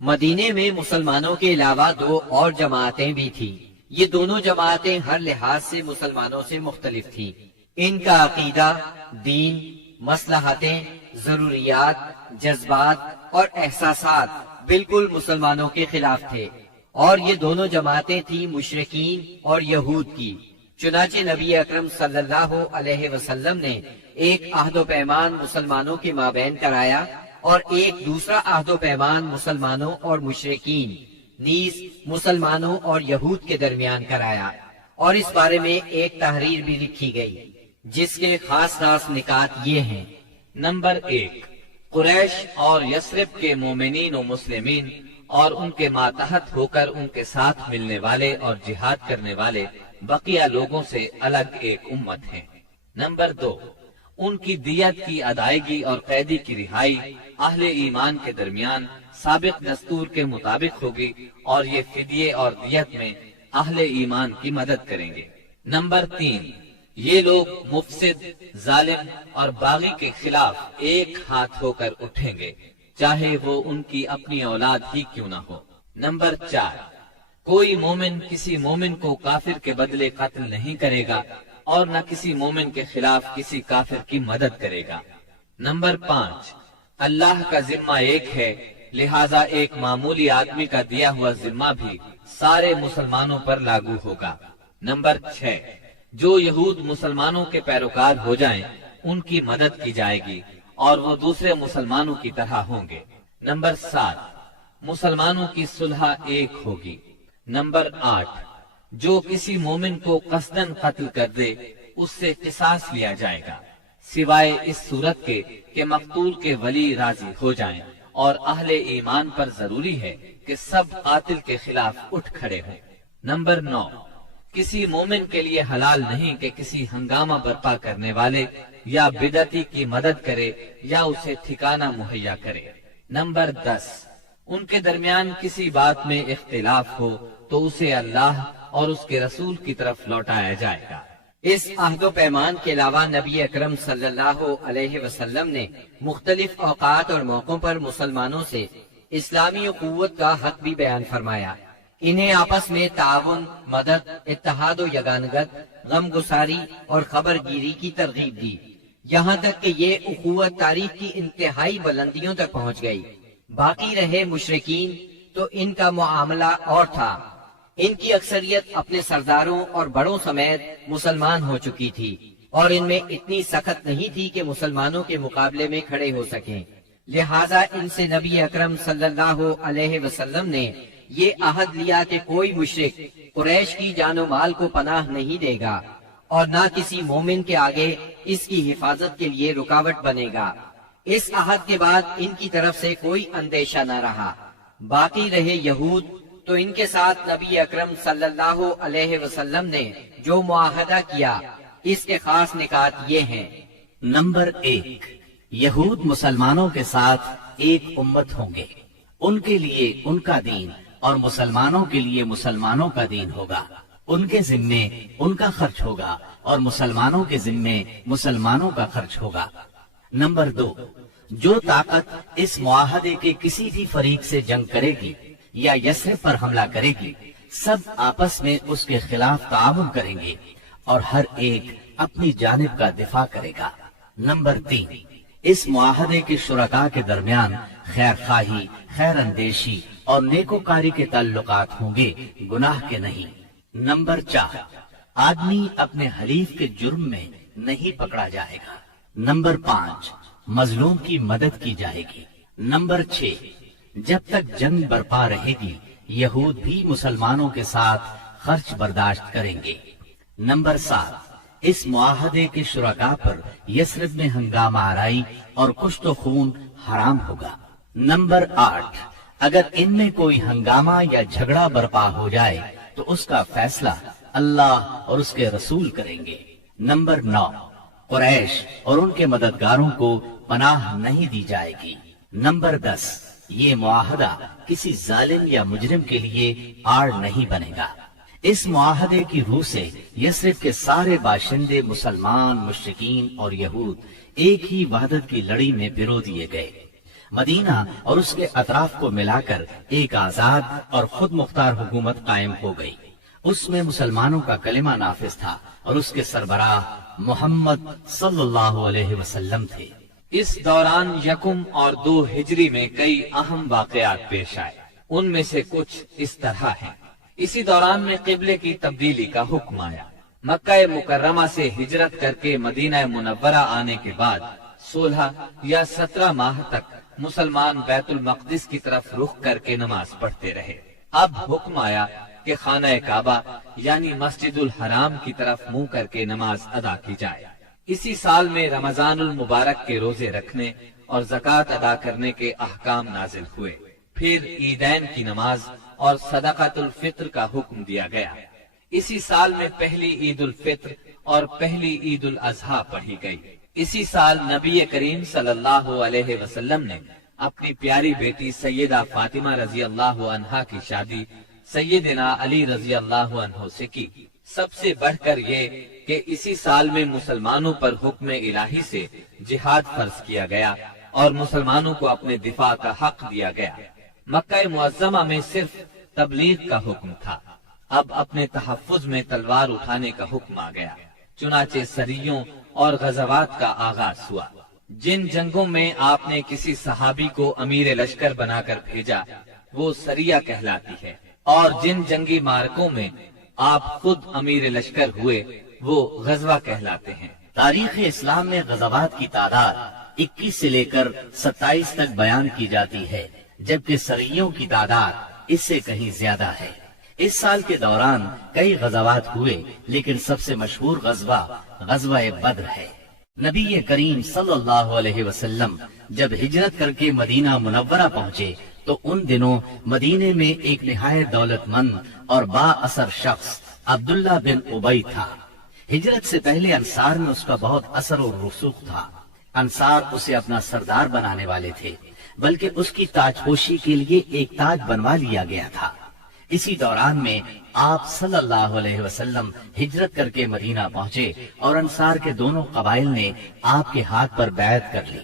مدینے میں مسلمانوں کے علاوہ دو اور جماعتیں بھی تھیں۔ یہ دونوں جماعتیں ہر لحاظ سے مسلمانوں سے مختلف تھیں۔ ان کا عقیدہ، دین، مصلحتیں، ضروریات، جذبات اور احساسات بالکل مسلمانوں کے خلاف تھے، اور یہ دونوں جماعتیں تھیں مشرکین اور یہود کی۔ چنانچہ نبی اکرم صلی اللہ علیہ وسلم نے ایک عہد و پیمان مسلمانوں کے مابین کرایا اور ایک دوسرا عہد و پیمان مسلمانوں اور مشرکین نیز مسلمانوں اور یہود کے درمیان کرایا، اور اس بارے میں ایک تحریر بھی لکھی گئی جس کے خاص نکات یہ ہیں۔ نمبر 1، قریش اور یثرب کے مومنین و مسلمین اور ان کے ماتحت ہو کر ان کے ساتھ ملنے والے اور جہاد کرنے والے بقیہ لوگوں سے الگ ایک امت ہیں۔ نمبر 2، ان کی دیت کی ادائیگی اور قیدی کی رہائی اہل ایمان کے درمیان سابق دستور کے مطابق ہوگی، اور یہ فدیے اور دیت میں اہل ایمان کی مدد کریں گے۔ نمبر 3، یہ لوگ مفسد، ظالم اور باغی کے خلاف ایک ہاتھ ہو کر اٹھیں گے، چاہے وہ ان کی اپنی اولاد ہی کیوں نہ ہو۔ نمبر 4، کوئی مومن کسی مومن کو کافر کے بدلے قتل نہیں کرے گا اور نہ کسی مومن کے خلاف کسی کافر کی مدد کرے گا۔ نمبر 5، اللہ کا ذمہ ایک ہے، لہذا ایک معمولی آدمی کا دیا ہوا ذمہ بھی سارے مسلمانوں پر لاگو ہوگا۔ نمبر 6، جو یہود مسلمانوں کے پیروکار ہو جائیں ان کی مدد کی جائے گی اور وہ دوسرے مسلمانوں کی طرح ہوں گے۔ نمبر 7، مسلمانوں کی صلح ایک ہوگی۔ نمبر 8، جو کسی مومن کو قصداً قتل کر دے اس سے قصاص لیا جائے گا، سوائے اس صورت کے کہ مقتول کے ولی راضی ہو جائیں، اور اہل ایمان پر ضروری ہے کہ سب قاتل کے خلاف اٹھ کھڑے ہوں۔ نمبر 9، کسی مومن کے لیے حلال نہیں کہ کسی ہنگامہ برپا کرنے والے یا بدعتی کی مدد کرے یا اسے ٹھکانہ مہیا کرے۔ نمبر 10، ان کے درمیان کسی بات میں اختلاف ہو تو اسے اللہ اور اس کے رسول کی طرف لوٹایا جائے گا۔ اس عہد و پیمان کے علاوہ نبی اکرم صلی اللہ علیہ وسلم نے مختلف اوقات اور موقعوں پر مسلمانوں سے اسلامی قوت کا حق بھی بیان فرمایا۔ انہیں آپس میں تعاون، مدد، اتحاد و یگانگت، غم گساری اور خبر گیری کی ترغیب دی، یہاں تک کہ یہ اخوت تاریخ کی انتہائی بلندیوں تک پہنچ گئی۔ باقی رہے مشرکین تو ان کا معاملہ اور تھا۔ ان کی اکثریت اپنے سرداروں اور بڑوں سمیت مسلمان ہو چکی تھی، اور ان میں اتنی سخت نہیں تھی کہ مسلمانوں کے مقابلے میں کھڑے ہو سکیں، لہذا ان سے نبی اکرم صلی اللہ علیہ وسلم نے یہ عہد لیا کہ کوئی مشرک قریش کی جان و مال کو پناہ نہیں دے گا اور نہ کسی مومن کے آگے اس کی حفاظت کے لیے رکاوٹ بنے گا۔ اس عہد کے بعد ان کی طرف سے کوئی اندیشہ نہ رہا۔ باقی رہے یہود تو ان کے ساتھ نبی اکرم صلی اللہ علیہ وسلم نے جو معاہدہ کیا اس کے خاص نکات یہ ہیں۔ نمبر 1، یہود مسلمانوں کے ساتھ ایک امت ہوں گے، ان کے لیے ان کا دین اور مسلمانوں کے لیے مسلمانوں کا دین ہوگا، ان کے ذمے ان کا خرچ ہوگا اور مسلمانوں کے ذمے مسلمانوں کا خرچ ہوگا۔ نمبر 2، جو طاقت اس معاہدے کے کسی بھی فریق سے جنگ کرے گی یا یثرب پر حملہ کرے گی، سب آپس میں اس کے خلاف تعاون کریں گے اور ہر ایک اپنی جانب کا دفاع کرے گا۔ نمبر 3، اس معاہدے کے شرکاء کے درمیان خیر خواہی، خیر اندیشی اور نیکوکاری کے تعلقات ہوں گے، گناہ کے نہیں۔ نمبر 4، آدمی اپنے حلیف کے جرم میں نہیں پکڑا جائے گا۔ نمبر 5، مظلوم کی مدد کی جائے گی۔ نمبر 6، جب تک جنگ برپا رہے گی یہود بھی مسلمانوں کے ساتھ خرچ برداشت کریں گے۔ نمبر 7، اس معاہدے کے شرکاء پر یثرب میں ہنگامہ آرائی اور کشت و خون حرام ہوگا۔ نمبر 8، اگر ان میں کوئی ہنگامہ یا جھگڑا برپا ہو جائے تو اس کا فیصلہ اللہ اور اس کے رسول کریں گے۔ نمبر 9، قریش اور ان کے مددگاروں کو پناہ نہیں دی جائے گی۔ نمبر 10، یہ معاہدہ کسی ظالم یا مجرم کے لیے آڑ نہیں بنے گا۔ اس معاہدے کی روح سے یثرب کے سارے باشندے مسلمان، مشرکین اور یہود ایک ہی وحدت کی لڑی میں پرو دیے گئے۔ مدینہ اور اس کے اطراف کو ملا کر ایک آزاد اور خود مختار حکومت قائم ہو گئی۔ اس میں مسلمانوں کا کلمہ نافذ تھا اور اس کے سربراہ محمد صلی اللہ علیہ وسلم تھے۔ اس دوران 1 اور 2 ہجری میں کئی اہم واقعات پیش آئے، ان میں سے کچھ اس طرح ہیں۔ اسی دوران میں قبلے کی تبدیلی کا حکم آیا۔ مکہ مکرمہ سے ہجرت کر کے مدینہ منورہ آنے کے بعد 16 یا 17 ماہ تک مسلمان بیت المقدس کی طرف رخ کر کے نماز پڑھتے رہے۔ اب حکم آیا کہ خانہ کعبہ یعنی مسجد الحرام کی طرف منہ کر کے نماز ادا کی جائے۔ اسی سال میں رمضان المبارک کے روزے رکھنے اور زکوٰۃ ادا کرنے کے احکام نازل ہوئے۔ پھر عیدین کی نماز اور صدقۃ الفطر کا حکم دیا گیا۔ اسی سال میں پہلی عید الفطر اور پہلی عید الاضحیٰ پڑھی گئی۔ اسی سال نبی کریم صلی اللہ علیہ وسلم نے اپنی پیاری بیٹی سیدہ فاطمہ رضی اللہ عنہا کی شادی سیدنا علی رضی اللہ عنہ سے کی۔ سب سے بڑھ کر یہ کہ اسی سال میں مسلمانوں پر حکم الہی سے جہاد فرض کیا گیا اور مسلمانوں کو اپنے دفاع کا حق دیا گیا۔ مکہ معظمہ میں صرف تبلیغ کا حکم تھا، اب اپنے تحفظ میں تلوار اٹھانے کا حکم آ گیا۔ چنانچہ سریوں اور غزوات کا آغاز ہوا۔ جن جنگوں میں آپ نے کسی صحابی کو امیر لشکر بنا کر بھیجا وہ سریہ کہلاتی ہے، اور جن جنگی مارکوں میں آپ خود امیر لشکر ہوئے وہ غزوہ کہلاتے ہیں۔ تاریخ اسلام میں غزوات کی تعداد 21 سے لے کر 27 تک بیان کی جاتی ہے، جبکہ سریوں کی تعداد اس سے کہیں زیادہ ہے۔ اس سال کے دوران کئی غزوات ہوئے، لیکن سب سے مشہور غزوہ غزوہ بدر ہے۔ نبی کریم صلی اللہ علیہ وسلم جب ہجرت کر کے مدینہ منورہ پہنچے تو ان دنوں مدینے میں ایک نہایت دولت مند اور با اثر شخص عبداللہ بن ابی تھا۔ ہجرت سے پہلے انصار میں اس کا بہت اثر اور رسوخ تھا۔ انصار اسے اپنا سردار بنانے والے تھے، بلکہ اس کی تاج پوشی کے لیے ایک تاج بنوا لیا گیا تھا۔ اسی دوران میں آپ صلی اللہ علیہ وسلم ہجرت کر کے مدینہ پہنچے اور انصار کے دونوں قبائل نے آپ کے ہاتھ پر بیعت کر لی،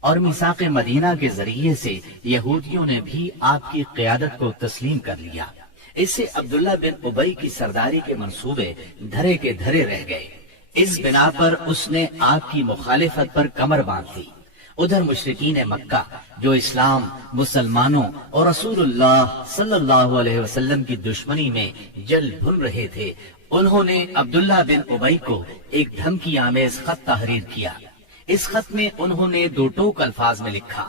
اور میثاق مدینہ کے ذریعے سے یہودیوں نے بھی آپ کی قیادت کو تسلیم کر لیا۔ اس سے عبداللہ بن ابی کی سرداری کے منصوبے دھرے کے دھرے رہ گئے۔ اس بنا پر اس نے آپ کی مخالفت پر کمر باندھ لی۔ ادھر مشرکین مکہ جو اسلام، مسلمانوں اور رسول اللہ صلی اللہ علیہ وسلم کی دشمنی میں جل بھن رہے تھے، انہوں نے عبداللہ بن ابی کو ایک دھمکی آمیز خط تحریر کیا۔ اس خط میں انہوں نے 2 ٹوک الفاظ میں لکھا: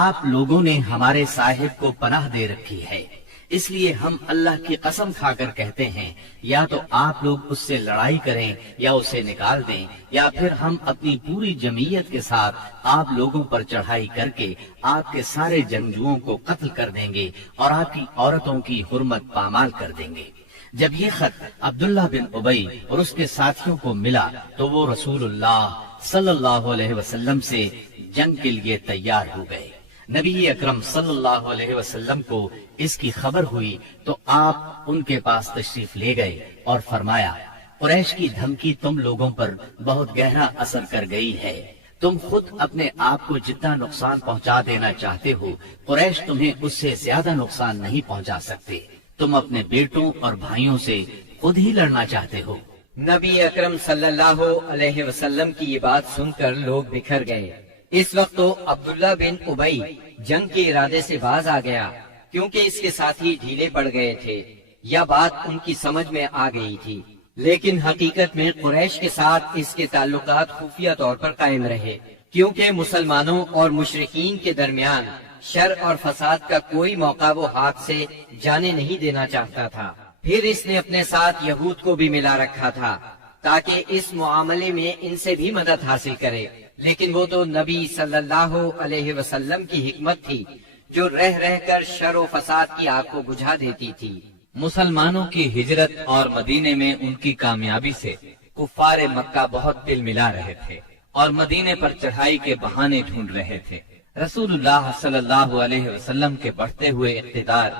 آپ لوگوں نے ہمارے صاحب کو پناہ دے رکھی ہے، اس لیے ہم اللہ کی قسم کھا کر کہتے ہیں یا تو آپ لوگ اس سے لڑائی کریں یا اسے نکال دیں، یا پھر ہم اپنی پوری جمعیت کے ساتھ آپ لوگوں پر چڑھائی کر کے آپ کے سارے جنگجوؤں کو قتل کر دیں گے اور آپ کی عورتوں کی حرمت پامال کر دیں گے۔ جب یہ خط عبداللہ بن ابی اور اس کے ساتھیوں کو ملا تو وہ رسول اللہ صلی اللہ علیہ وسلم سے جنگ کے لیے تیار ہو گئے۔ نبی اکرم صلی اللہ علیہ وسلم کو اس کی خبر ہوئی تو آپ ان کے پاس تشریف لے گئے اور فرمایا: قریش کی دھمکی تم لوگوں پر بہت گہرا اثر کر گئی ہے۔ تم خود اپنے آپ کو جتنا نقصان پہنچا دینا چاہتے ہو، قریش تمہیں اس سے زیادہ نقصان نہیں پہنچا سکتے۔ تم اپنے بیٹوں اور بھائیوں سے خود ہی لڑنا چاہتے ہو۔ نبی اکرم صلی اللہ علیہ وسلم کی یہ بات سن کر لوگ بکھر گئے۔ اس وقت تو عبداللہ بن ابی جنگ کے ارادے سے باز آ گیا، کیونکہ اس کے ساتھی ڈھیلے پڑ گئے تھے یا بات ان کی سمجھ میں آ گئی تھی، لیکن حقیقت میں قریش کے ساتھ اس کے تعلقات خفیہ طور پر قائم رہے، کیونکہ مسلمانوں اور مشرکین کے درمیان شر اور فساد کا کوئی موقع وہ ہاتھ سے جانے نہیں دینا چاہتا تھا۔ پھر اس نے اپنے ساتھ یہود کو بھی ملا رکھا تھا تاکہ اس معاملے میں ان سے بھی مدد حاصل کرے، لیکن وہ تو نبی صلی اللہ علیہ وسلم کی حکمت تھی جو رہ رہ کر شر و فساد کی آگ کو بجھا دیتی تھی۔ مسلمانوں کی ہجرت اور مدینے میں ان کی کامیابی سے کفار مکہ بہت دل ملا رہے تھے اور مدینے پر چڑھائی کے بہانے ڈھونڈ رہے تھے۔ رسول اللہ صلی اللہ علیہ وسلم کے بڑھتے ہوئے اقتدار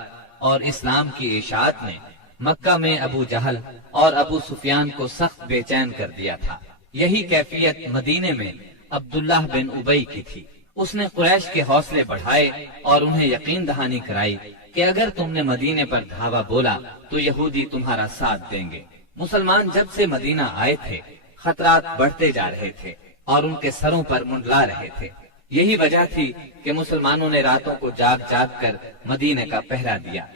اور اسلام کی اشاعت نے مکہ میں ابو جہل اور ابو سفیان کو سخت بے چین کر دیا تھا۔ یہی کیفیت مدینے میں عبداللہ بن ابی کی تھی۔ اس نے قریش کے حوصلے بڑھائے اور انہیں یقین دہانی کرائی کہ اگر تم نے مدینے پر دھاوا بولا تو یہودی تمہارا ساتھ دیں گے۔ مسلمان جب سے مدینہ آئے تھے خطرات بڑھتے جا رہے تھے اور ان کے سروں پر منڈلا رہے تھے۔ یہی وجہ تھی کہ مسلمانوں نے راتوں کو جاگ جاگ کر مدینے کا پہرا دیا۔